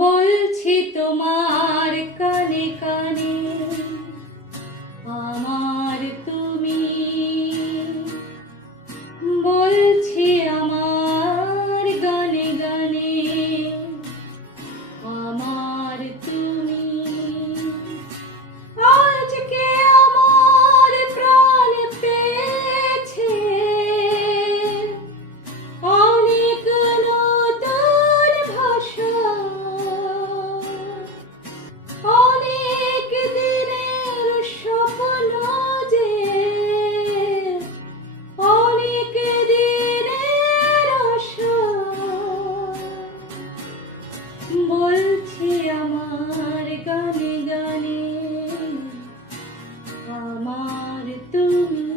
বলছি তোমার কানে কানে আমার তুমি, বলছি আমার গানে গানে আমার তুমি। আজকে আমার প্রাণ পেয়েছে অনেক নতুন ভাষা, অনেক দিনের স্বপ্ন যে অনেক দিনের আশা, বলছি আমার গানে গানে আমার তুমি।